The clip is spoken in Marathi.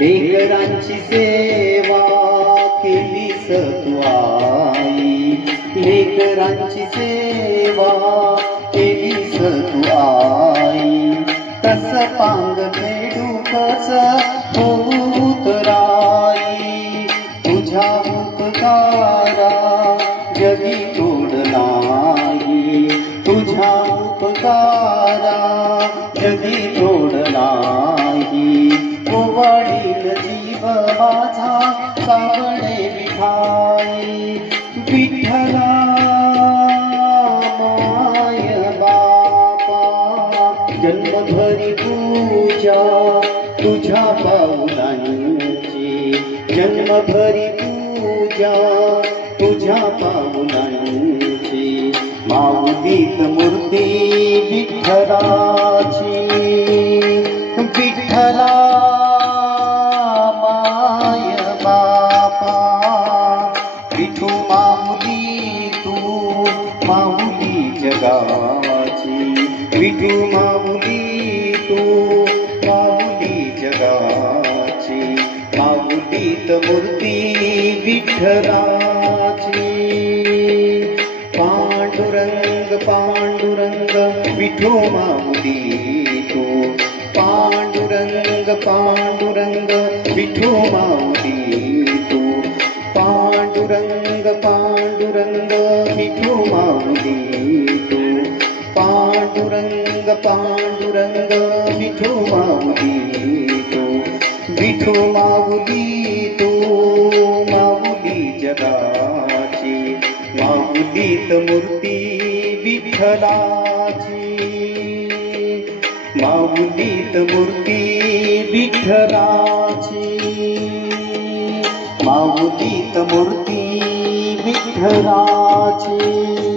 लेकरांची सेवा केलीस तू आई, लेकरांची सेवा केलीस तू आई, कस पांग फेडू कस होऊ राई, तुझ्या उपकारा जगी तोड नाही, तुझ्या उपकारा जगी तोड नाही, वडील जीव माझा सावणे विठाई, विठ्ठला माय बापा जन्मभरी पूजा तुझ्या पावलांची, जन्मभरी पूजा तुझ्या पावलांची, माऊलीत मूर्ती विठ्ठलाची, विठ्ठला माय बापा विठू माऊली तू माऊली जगाची, विठू माऊली तू माऊली जगाची, माऊलीत मूर्ती विठ्ठलाची, पांडुरंग पांडुरंग विठू माऊली तू, पांडुरंग पांडुरंग विठू माऊली तू, पांडुरंग पांडुरंग विठू माऊली तू, पांडुरंग पांडुरंग विठू माऊली तू, विठू माऊली तू माऊली जगाची, माऊलीत मूर्ती विठ्ठलाची, माऊलीत मूर्ती विठ्ठलाची, माऊलीत मूर्ती विठ्ठलाची.